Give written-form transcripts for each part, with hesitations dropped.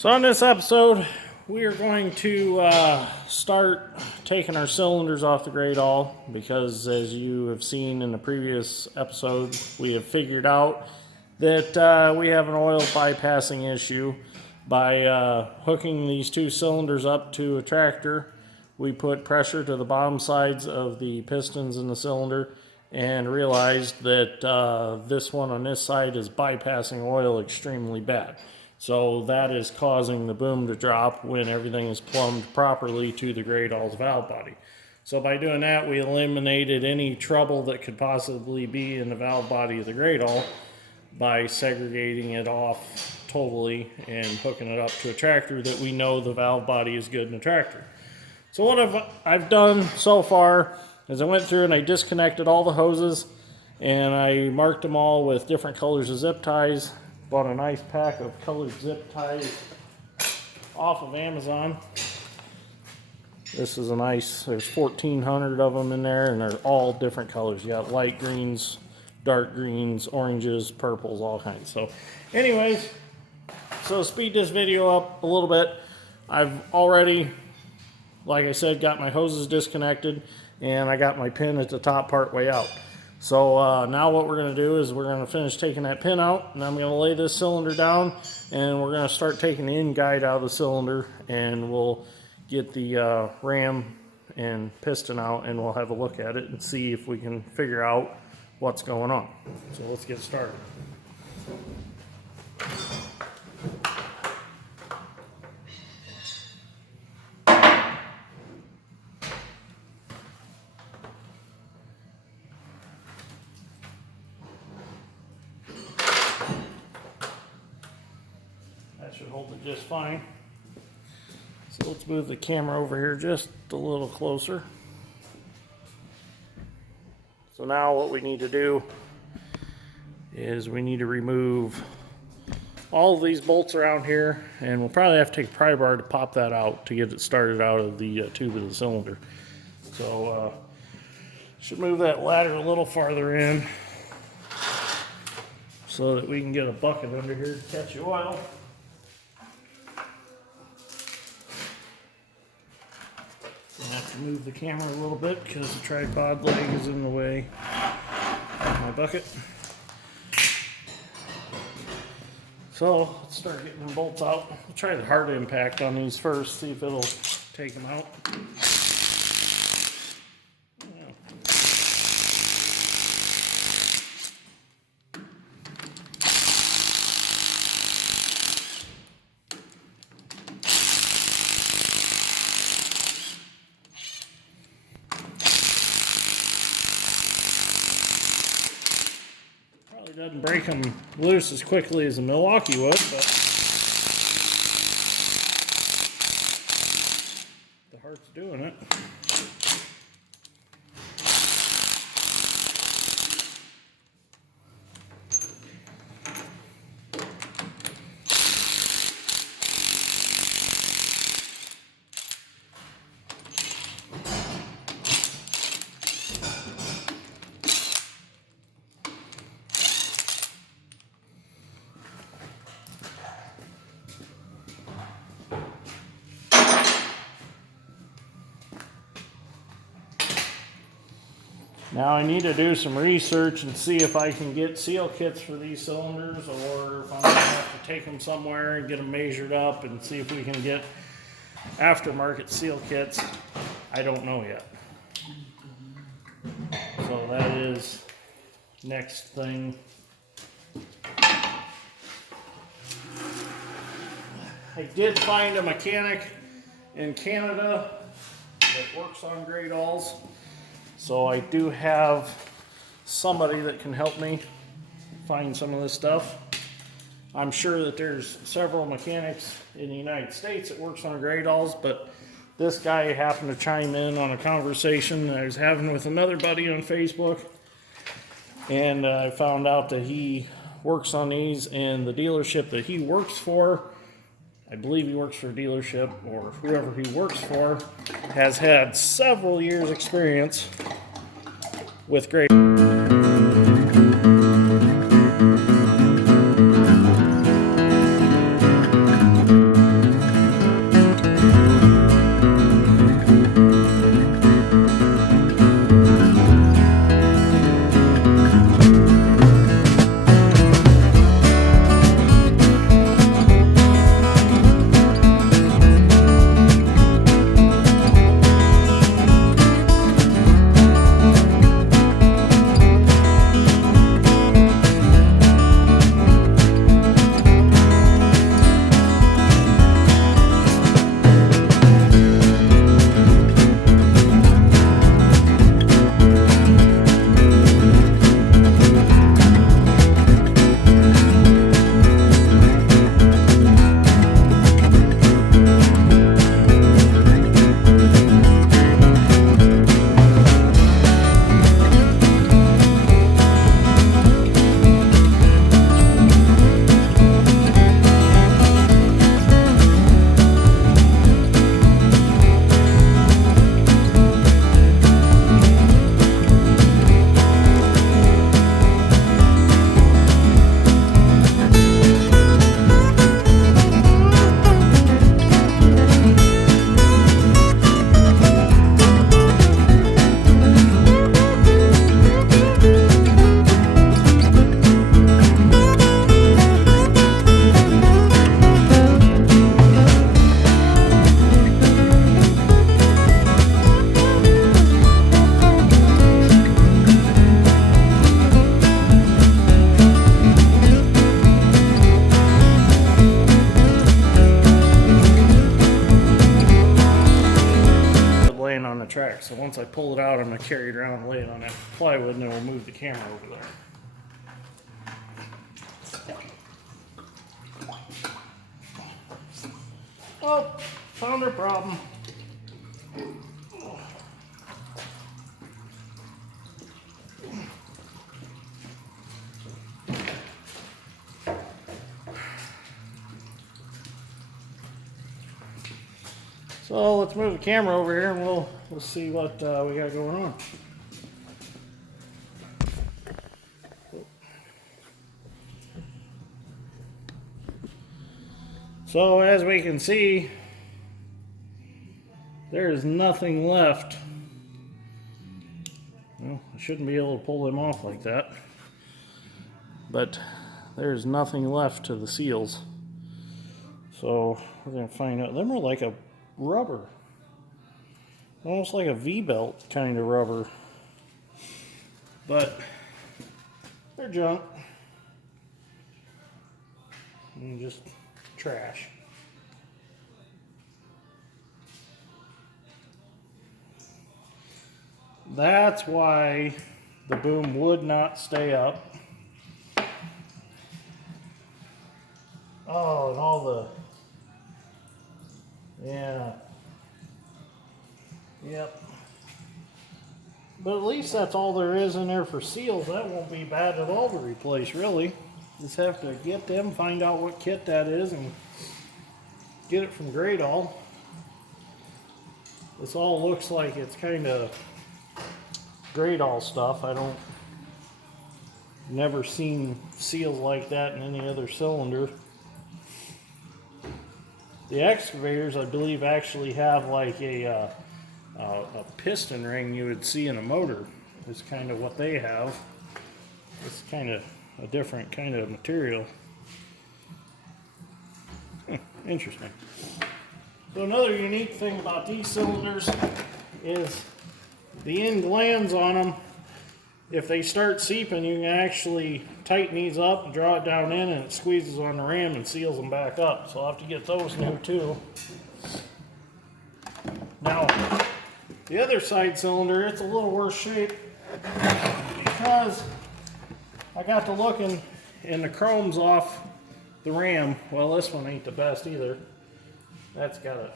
So on this episode, we are going to start taking our cylinders off the Gradall because, as you have seen in the previous episode, we have figured out that we have an oil bypassing issue. By hooking these two cylinders up to a tractor, we put pressure to the bottom sides of the pistons in the cylinder and realized that this one on this side is bypassing oil extremely bad. So that is causing the boom to drop when everything is plumbed properly to the Gradall's valve body. So by doing that, we eliminated any trouble that could possibly be in the valve body of the Gradall by segregating it off totally and hooking it up to a tractor that we know the valve body is good in a tractor. So what I've done so far is I went through and I disconnected all the hoses and I marked them all with different colors of zip ties. Bought a nice pack of colored zip ties off of Amazon. This is a nice, there's 1,400 of them in there and they're all different colors. You got light greens, dark greens, oranges, purples, all kinds. So anyways, so speed this video up a little bit. I've already, like I said, got my hoses disconnected and I got my pin at the top part way out. So now what we're going to do is we're going to finish taking that pin out, and I'm going to lay this cylinder down, and we're going to start taking the end guide out of the cylinder, and we'll get the ram and piston out, and we'll have a look at it and see if we can figure out what's going on. So let's get started. Should hold it just fine. So let's move the camera over here just a little closer. So now what we need to do is we need to remove all of these bolts around here, and we'll probably have to take a pry bar to pop that out to get it started out of the tube of the cylinder. So should move that ladder a little farther in so that we can get a bucket under here to catch the oil. I have to move the camera a little bit because the tripod leg is in the way of my bucket. So let's start getting the bolts out. We'll try the hard impact on these first, see if it'll take them out. Doesn't break them loose as quickly as a Milwaukee would, but the heart's doing it. Now I need to do some research and see if I can get seal kits for these cylinders, or if I'm going to have to take them somewhere and get them measured up and see if we can get aftermarket seal kits. I don't know yet. So that is next thing. I did find a mechanic in Canada that works on Gradalls. So I do have somebody that can help me find some of this stuff. I'm sure that there's several mechanics in the United States that works on Gradalls, but this guy happened to chime in on a conversation that I was having with another buddy on Facebook, and I found out that he works on these, and the dealership that he works for, I believe he works for a dealership, or whoever he works for, has had several years experience with Gradall. track. So once I pull it out, I'm going to carry it around and lay it on that plywood, and then we'll move the camera over there. Oh, found our problem. So let's move the camera over here and we'll see what we got going on. So as we can see, there is nothing left. Well, I shouldn't be able to pull them off like that, but there's nothing left to the seals. So we're going to find out. Them are like a rubber, almost like a V-belt kind of rubber, but they're junk and just trash. That's why the boom would not stay up. Oh, and all the, yeah, yep. But at least that's all there is in there for seals. That won't be bad at all to replace, really. Just have to get them, find out what kit that is, and get it from Gradall. This all looks like it's kind of Gradall stuff. I don't, never seen seals like that in any other cylinder. The excavators, I believe, actually have like a piston ring you would see in a motor. It's kind of what they have. It's kind of a different kind of material. Interesting. So another unique thing about these cylinders is the end glands on them. If they start seeping, you can actually tighten these up and draw it down in, and it squeezes on the ram and seals them back up. So I'll have to get those new too. Now, the other side cylinder, it's a little worse shape because I got to looking and the chrome's off the ram. Well, this one ain't the best either. That's got a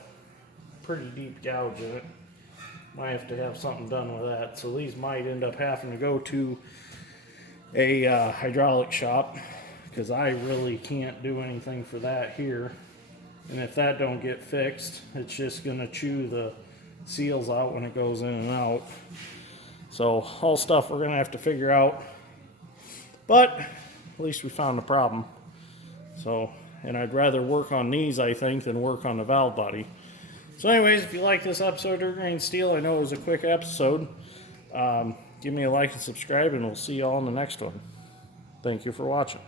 pretty deep gouge in it. Might have to have something done with that. So these might end up having to go to a hydraulic shop, because I really can't do anything for that here. And if that don't get fixed, it's just going to chew the seals out when it goes in and out. So all stuff we're going to have to figure out. But at least we found the problem. So, and I'd rather work on these, I think, than work on the valve body. So anyways, if you like this episode of Grain Steel, I know it was a quick episode. Give me a like and subscribe, and we'll see you all in the next one. Thank you for watching.